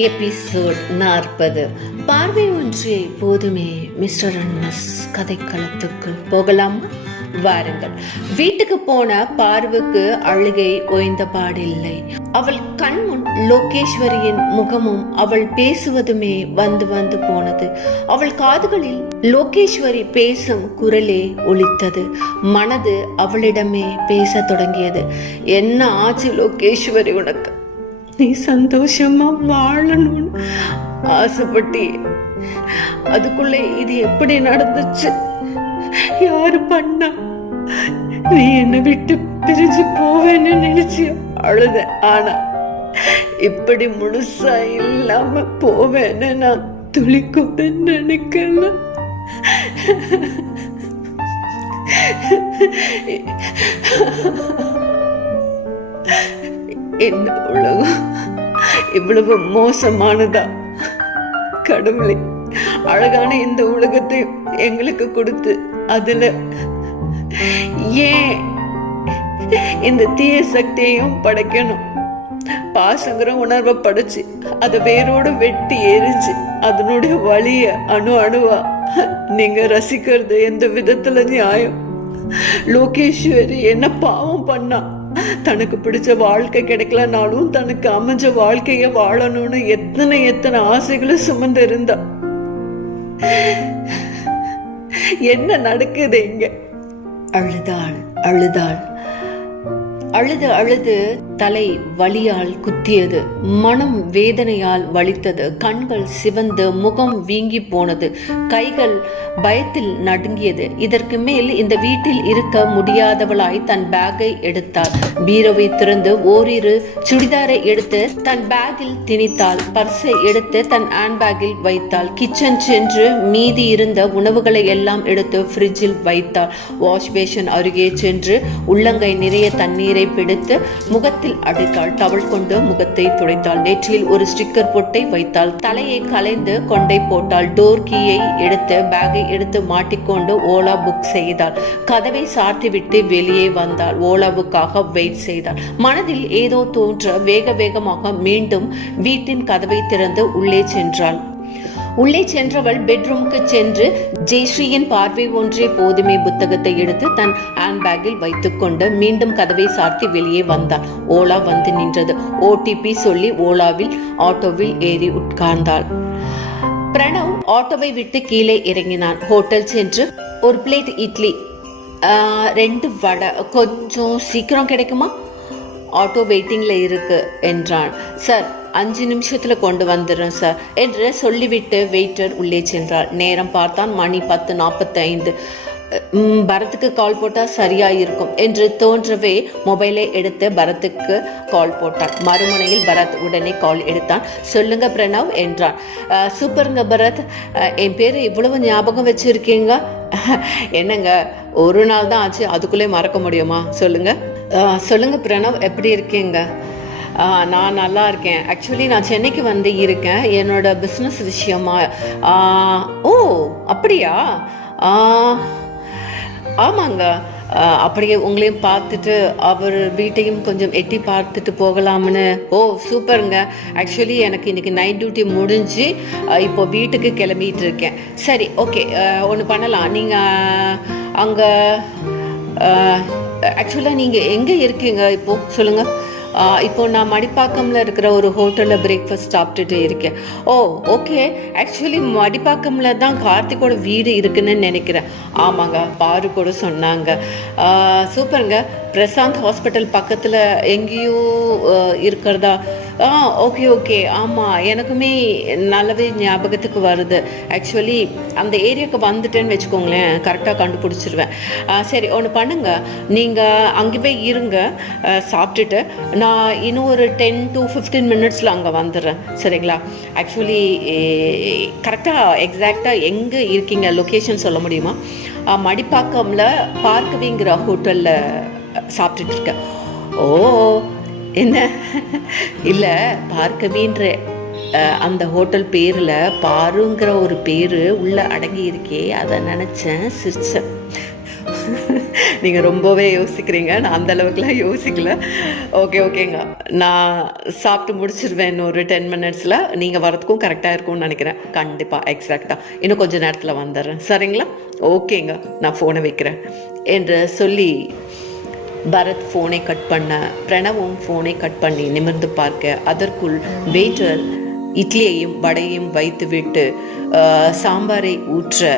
Episode 40. பார்வை ஒன்றே போதுமே மிஸ்டர் அண்ட் மிஸ் கதைக்களத்துக்குள் போகலாமா? வாருங்கள். வீட்டுக்கு போன பார்வுக்கு அழுகை ஓய்ந்த பாடில்லை. அவள் கண் முன் லோகேஸ்வரியின் முகமும் அவள் பேசுவதுமே வந்து வந்து போனது. அவள் காதுகளில் லோகேஸ்வரி பேசும் குரலே ஒலித்தது. மனது அவளிடமே பேச தொடங்கியது. என்ன ஆச்சு லோகேஸ்வரி, உனக்கு நீ சந்தோஷமா வாழணும்னு ஆசைப்பட்டி, அதுக்குள்ளே இது எப்படி நடந்துச்சு? யாரு பண்ணா? நீ என்னை விட்டு பிரிஞ்சு போவேன்னு நினைச்சு அழுத. ஆனா இப்படி முழுசா இல்லாம போவேன்னு நான் துளி கூட நினைக்கல. என்ன உலகம் இவ்வளவு மோசமானதா? கடவுளே, அழகான இந்த உலகத்தை எங்களுக்கு கொடுத்து அதுல ஏன் இந்த தீய சக்தியையும் படைக்கணும்? பாசங்கிற உணர்வை படைச்சு அதை வேரோடு வெட்டி எரிஞ்சு அதனுடைய வலிய அணு அணுவா நீங்க ரசிக்கிறது எந்த விதத்துல நியாயம்? லோகேஸ்வரி என்ன பாவம் பண்ணா? தனக்கு பிடிச்ச வாழ்க்கை கிடைக்கலனாலும் தனக்கு அமைஞ்ச வாழ்க்கைய வாழணும்னு எத்தனை ஆசைகளை சுமந்து இருந்தா. என்ன நடக்குது இங்க? அழுதாள். அழுது தலை வலியால் குத்தியது. மனம் வேதனையால் வலித்தது. கண்கள் சிவந்து முகம் வீங்கி போனது. கைகள் பயத்தில் நடுங்கியது. இதற்கு மேல் இந்த வீட்டில் இருக்க முடியாதவளாய் தன் பேக்கை எடுத்தாள். பீரோவை திறந்து ஓரிரு சுடிதாரை எடுத்து தன் பேக்கில் திணித்தாள். பர்ஸை எடுத்து தன் ஹேண்ட் பேக்கில் வைத்தாள். கிச்சன் சென்று மீதி இருந்த உணவுகளை எல்லாம் எடுத்து ஃப்ரிட்ஜில் வைத்தாள். வாஷ் பேஷன் அருகே சென்று உள்ளங்கை நிறைய தண்ணீரை பிடித்து முகத்தில் அடித்தாள். டவல் கொண்டு முகத்தை துடைத்தாள். நெற்றியில் ஒரு ஸ்டிக்கர் பொட்டை வைத்தாள். தலையை கலைந்து கொண்டை போட்டாள். டோர் கீயை எடுத்து பேக்கை எடுத்து மாட்டிக்கொண்டு ஓலா புக் செய்தாள். கதவை சாத்திவிட்டு வெளியே வந்தாள். ஓலாவுக்காக வெயிட் செய்தாள். மனதில் ஏதோ தோன்ற வேகமாக மீண்டும் வீட்டின் கதவை திறந்து உள்ளே சென்றாள். உள்ளே சென்றவள் பெட்ரூமுக்கு சென்று ஜெயஸ்ரீயின் பார்வை ஒன்றே போதுமே புத்தகத்தை எடுத்து தன் ஹேண்ட் பேக்கில் வைத்துக்கொண்டு மீண்டும் கதவை சாத்தி வெளியே வந்தாள். ஓலா வந்து நின்றது. ஓடிபி சொல்லி ஓலாவில் ஆட்டோவில் ஏறி உட்கார்ந்தாள். பிரணவ் ஆட்டோவை விட்டு கீழே இறங்கினான். ஹோட்டல் சென்று ஒரு பிளேட் இட்லி, 2 வடை, கொஞ்சம் சீக்கிரம் கிடைக்குமா? ஆட்டோ வெயிட்டிங்ல இருக்கு என்றான். சார் 5 நிமிஷத்துல கொண்டு வந்துடுறேன் சார் என்று சொல்லிவிட்டு வெயிட்டர் உள்ளே சென்றார். நேரம் பார்த்தான். மணி 10:45. பரத்துக்கு கால் போட்டா சரியா இருக்கும் என்று தோன்றவே மொபைலை எடுத்து பரத்துக்கு கால் போட்டான். மறுமுனையில் பரத் உடனே கால் எடுத்தான். சொல்லுங்க பிரணவ் என்றான். சூப்பருங்க பரத், என் பேரு இவ்வளவு ஞாபகம் வச்சிருக்கீங்க. என்னங்க, ஒரு நாள் தான் ஆச்சு, அதுக்குள்ளே மறக்க முடியுமா? சொல்லுங்க பிரணவ், எப்படி இருக்கீங்க? நான் நல்லா இருக்கேன். ஆக்சுவலி நான் சென்னைக்கு வந்து இருக்கேன் என்னோட பிஸ்னஸ் விஷயமா. ஓ அப்படியா? ஆமாங்க. அப்படியே உங்களையும் பார்த்துட்டு அவர் வீட்டையும் கொஞ்சம் எட்டி பார்த்துட்டு போகலாம்னு. ஓ சூப்பருங்க. ஆக்சுவலி எனக்கு இன்னைக்கு நைட் டியூட்டி முடிஞ்சு இப்போ வீட்டுக்கு கிளம்பிட்டு இருக்கேன். சரி, ஓகே, ஒன்று பண்ணலாம். நீங்கள் அங்கே ஆக்சுவலாக நீங்கள் எங்கே இருக்கீங்க இப்போ சொல்லுங்கள். இப்போ நான் மடிப்பாக்கம்ல இருக்கிற ஒரு ஹோட்டலில் பிரேக்ஃபாஸ்ட் சாப்பிட்டுட்டு இருக்கேன். ஓ ஓகே. ஆக்சுவலி மடிப்பாக்கம்ல தான் கார்த்திகோட வீடு இருக்குன்னு நினைக்கிறேன். ஆமாங்க, பாரு கூட சொன்னாங்க. சூப்பருங்க. பிரசாந்த் ஹாஸ்பிட்டல் பக்கத்தில் எங்கேயோ இருக்கிறதா? ஓகே. ஆமாம், எனக்குமே நல்லாவே ஞாபகத்துக்கு வருது. ஆக்சுவலி அந்த ஏரியாவுக்கு வந்துட்டேன்னு வச்சுக்கோங்களேன், கரெக்டாக கண்டுபிடிச்சிருவேன். சரி, ஒன்று பண்ணுங்க, நீங்கள் அங்கே போய் இருங்க சாப்பிட்டுட்டு. நான் இன்னும் ஒரு 10 to 15 மினிட்ஸில் அங்கே வந்துடுறேன். சரிங்களா? ஆக்சுவலி கரெக்டாக எக்ஸாக்டாக எங்கே இருக்கீங்க லொக்கேஷன் சொல்ல முடியுமா? மடிப்பாக்கம்ல பார்க்கவிங்கிற ஹோட்டலில் சாப்பிட்டுட்டு இருக்கேன். ஓ என்ன இல்லை, பார்க்கவின்ற அந்த ஹோட்டல் பேரில் பாருங்கிற ஒரு பேர் உள்ள அடங்கி இருக்கே, அதை நினச்சேன், சிரிச்சேன். நீங்கள் ரொம்பவே யோசிக்கிறீங்க, நான் அந்த அளவுக்குலாம் யோசிக்கல. ஓகேங்க, நான் சாப்பிட்டு முடிச்சிருவேன் இன்னொரு 10 மினிட்ஸில். நீங்கள் வரதுக்கும் கரெக்டாக இருக்கும்னு நினைக்கிறேன். கண்டிப்பாக எக்ஸாக்டாக இன்னும் கொஞ்சம் நேரத்தில் வந்துடுறேன், சரிங்களா? ஓகேங்க, நான் ஃபோனை வைக்கிறேன் என்று சொல்லி பரத் ஃபோனை கட் பண்ண, பிரணவும் ஃபோனை கட் பண்ணி நிமிர்ந்து பார்க்க, அதற்குள் வெயிட்டர் இட்லியையும் வடையையும் வைத்துவிட்டு சாம்பாரை ஊற்ற,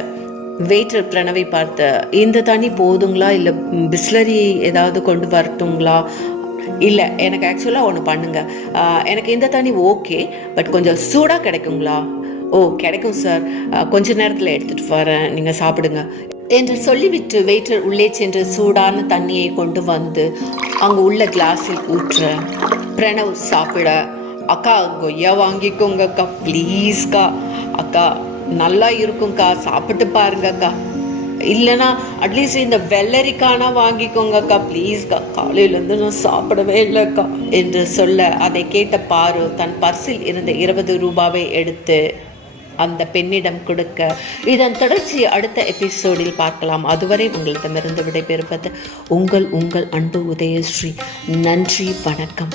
வெயிட்டர் பிரணவை பார்த்த, இந்த தண்ணி போதுங்களா இல்லை பிஸ்லரி ஏதாவது கொண்டு வரட்டுங்களா? இல்லை, எனக்கு ஆக்சுவலாக ஒன்று பண்ணுங்க, எனக்கு இந்த தண்ணி ஓகே, பட் கொஞ்சம் சூடாக கிடைக்குங்களா? ஓ கிடைக்கும் சார், கொஞ்ச நேரத்தில் எடுத்துகிட்டு வரேன், நீங்கள் சாப்பிடுங்க என்று சொல்லிவிட்டு வெயிட்டர் உள்ளே சென்று சூடான தண்ணியை கொண்டு வந்து அங்கே உள்ள கிளாஸில் ஊற்ற, பிரணவ் சாப்பிட, அக்கா கொய்யா வாங்கிக்கோங்கக்கா ப்ளீஸ்க்கா, அக்கா நல்லா இருக்கும்க்கா, சாப்பிட்டு பாருங்கக்கா, இல்லைனா அட்லீஸ்ட் இந்த வெள்ளரிக்கானா வாங்கிக்கோங்கக்கா ப்ளீஸ்க்கா, காலையிலேருந்து நான் சாப்பிடவே இல்லைக்கா என்று சொல்ல, அதை கேட்ட பாரு தன் பர்சில் இருந்த 20 ரூபாவை எடுத்து அந்த பெண்ணிடம் கொடுக்க, இதன் தொடர்ச்சி அடுத்த எபிசோடில் பார்க்கலாம். அதுவரை உங்களிடமிருந்து விடைபெறுவது உங்கள் அன்பு உதயஸ்ரீ. நன்றி, வணக்கம்.